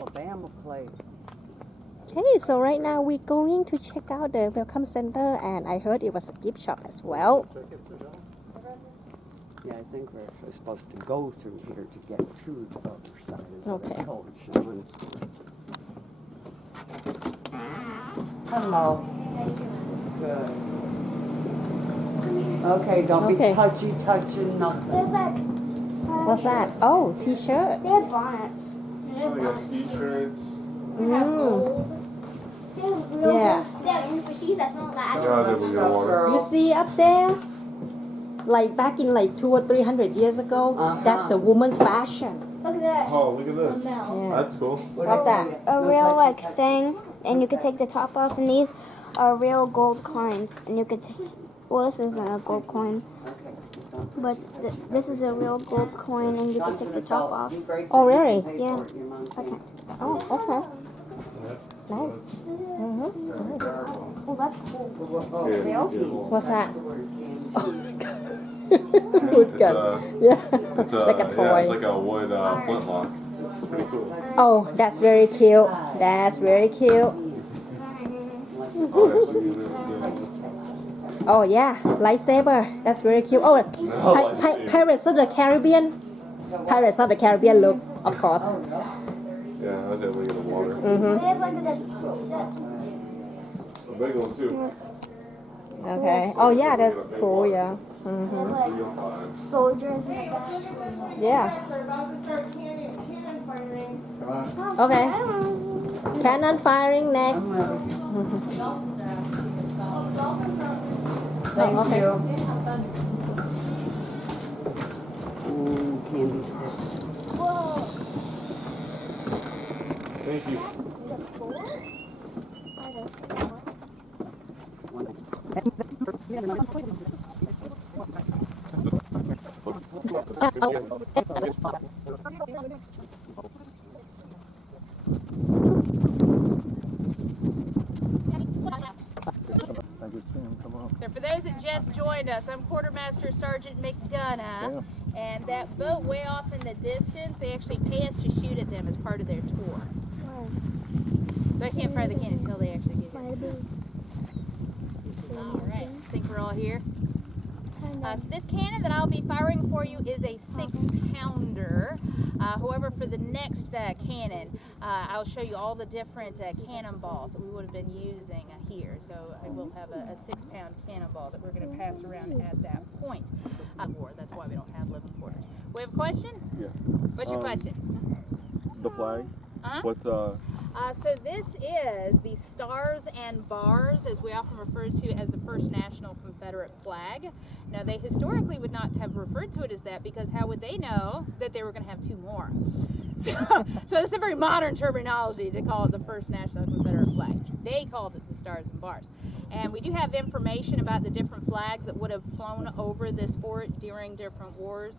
Alabama place. Okay, so right now we're going to check out the Welcome Center, and I heard it was a gift shop as well. Yeah, I think we're actually supposed to go through here to get to the other side. Is what Okay. I told Sean. Hello. Good. Okay, don't be touching nothing. There's like. What's that? Oh, t-shirt. They have bonnets. We got t-shirts. They have gold. They have real Yeah. gold. They have squishies that smell like Yeah, there we go. Water. You see up there? Like back in like 200 or 300 years ago, that's the woman's fashion. Look at that. Oh, look at this. Smell. Yeah. That's cool. What's that? A real like thing, and you could take the top off, and these are real gold coins, and you could take. Well, this isn't a gold coin, Okay. but this is a real gold coin, and you can take the top off. Oh, really? Yeah. Okay. Oh, okay. Nice. Mm-hmm. Oh, that's cool. Yeah. What's that? It's gun. a, Yeah. it's a, Like a Yeah, toy. it's like a wood flintlock. It's pretty cool. Oh, that's very cute. That's very cute. Oh, yeah, so you do Oh yeah, lightsaber. That's very cute. Oh, Pirates of the Caribbean. Pirates of the Caribbean look, of course. Yeah, that's it. Look at the water. There's like a A big one, too. Okay. Oh yeah, that's cool. Yeah. there's like soldiers in the back. Yeah. Okay. Cannon firing next. Thank okay. you. Candy sticks. Whoa. Thank you. So for those that just joined us, I'm Quartermaster Sergeant McDonough, and that boat way off in the distance, they actually pay us to shoot at them as part of their tour. So I can't fire the cannon until they actually get here. All right, I think we're all here. So this cannon that I'll be firing for you is a 6-pounder. However, for the next cannon, I'll show you all the different cannonballs that we would have been using here. So I will have a 6-pound cannonball that we're going to pass around at that point. That's why we don't have living quarters. We have a question? Yeah. What's your question? The flag. Uh-huh. What's So this is the Stars and Bars, as we often refer to as the first national Confederate flag. Now, they historically would not have referred to it as that, because how would they know that they were going to have two more? So it's a very modern terminology to call it the first national Confederate flag. They called it the Stars and Bars. And we do have information about the different flags that would have flown over this fort during different wars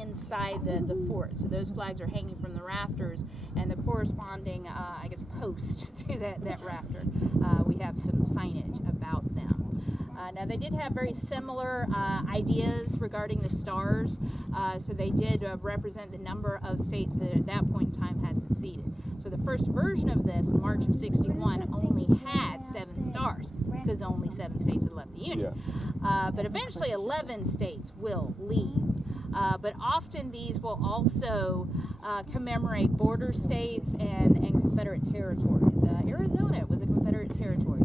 inside the fort. So those flags are hanging from the rafters, and the corresponding, I guess, post to that rafter, we have some signage about them. Now, they did have very similar ideas regarding the stars, so they did represent the number of states that at that point in time had seceded. So the first version of this, in March of '61, only had 7 stars, because only 7 states had left the Union. But eventually 11 states will leave. But often these will also commemorate border states and Confederate territories. Arizona was a Confederate territory.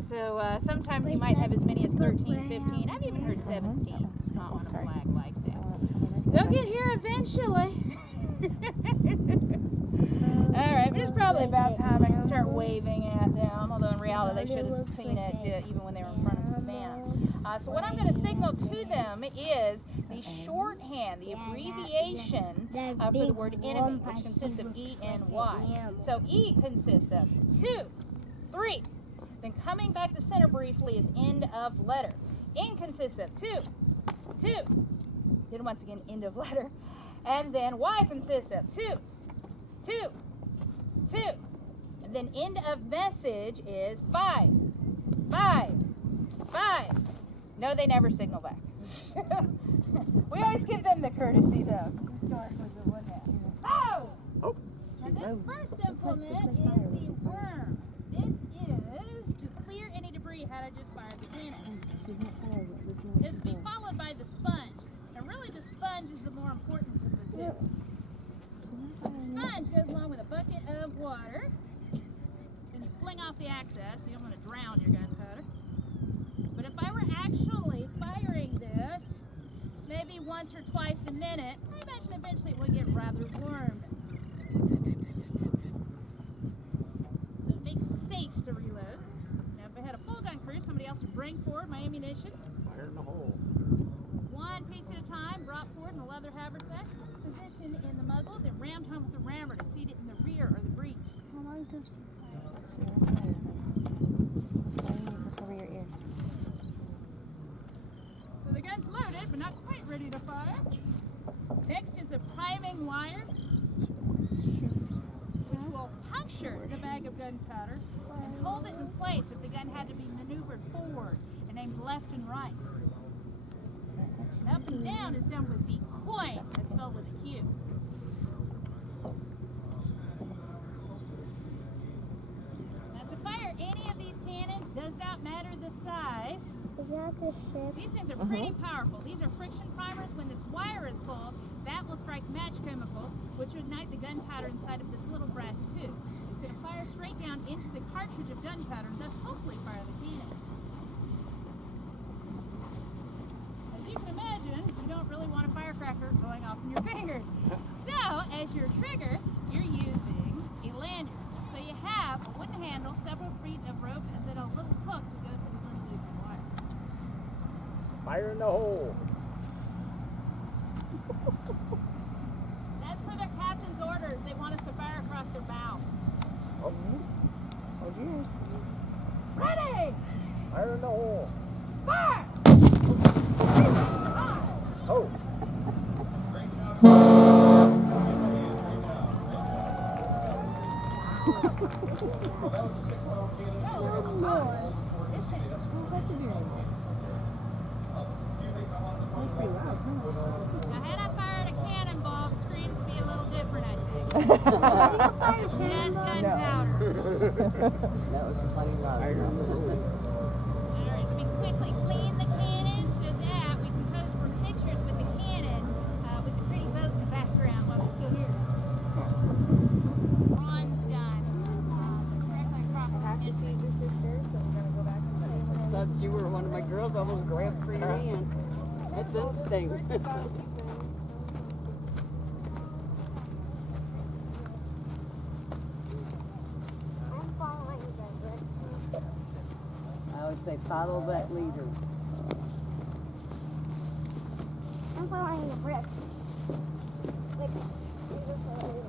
So sometimes you might have as many as 13, 15. I've even heard 17 on a flag like that. They'll get here eventually. All right, but it's probably about time I can start waving at them, although in reality they should have seen it even when they were in front of Savannah. So what I'm going to signal to them is the shorthand, the abbreviation for the word enemy, which consists of E-N-Y. So E consists of 2, 3. Then coming back to center briefly is end of letter. N consists of 2, 2. Then once again, end of letter. And then Y consists of 2, 2, 2. And then end of message is 5, 5, 5. No, they never signal back. We always give them the courtesy, though. Oh! This first implement is the worm. This is to clear any debris had I just fired the cannon. This will be followed by the sponge. Now really the sponge is the more important of the two. So the sponge goes along with a bucket of water. And you fling off the excess. You don't want to drown your gunpowder. But if I were actually firing this, maybe once or twice a minute, I imagine eventually it would get rather warm. So it makes it safe to reload. Now if I had a full gun crew, somebody else would bring forward my ammunition. Fire in the hole. One piece at a time, brought forward in the leather haversack, position in the muzzle, then rammed home with the rammer to seat it in the rear or the breech. How long does cover your ear? So the gun's loaded, but not quite ready to fire. Next is the priming wire, which will puncture the bag of gunpowder and hold it in place if the gun had to be maneuvered forward and aimed left and right. Up and down is done with the coin, that's spelled with a Q. Now to fire any of these cannons does not matter the size. Is that the ship? These things are pretty powerful. These are friction primers. When this wire is pulled, that will strike match chemicals, which will ignite the gunpowder inside of this little brass tube. It's going to fire straight down into the cartridge of gunpowder and thus hopefully fire the cannon. As you can imagine, you don't really want a firecracker going off in your fingers. So, as your trigger, you're using a lanyard. So you have a wooden handle, several feet of rope, and then a little hook to go through the loop of wire. Fire in the hole. That's for their captain's orders. They want us to fire across their bow. Oh, yours. Ready! Fire in the hole. Fire! Oh. Now, had I fired a cannonball, the screams would be a little different, I think. Just gunpowder. That was plenty loud. Alright, let me quickly clean the cannon so that we can pose for pictures with the cannon with the pretty boat in the background while they're still here. Bronze gun. Directly across the skin. Thought you were one of my girls, almost grabbed for your hand. That's instinct. I'm following the directions. I would say follow that leader. I'm following the bricks. Like, you just follow the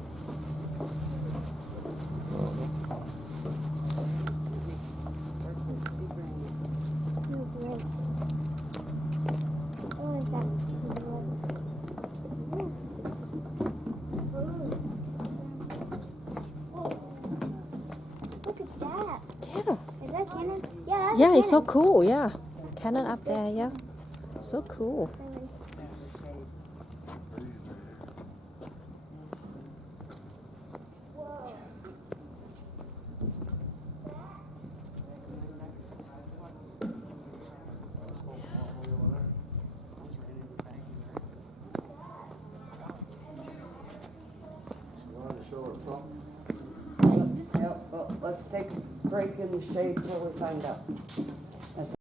No, great. What is that? Look at that. Yeah. Is that cannon? Yeah, that's Yeah, a it's so cannon. cool. Yeah. Cannon up there. Yeah. So cool. Yep, well, let's take a break in the shade till we find out.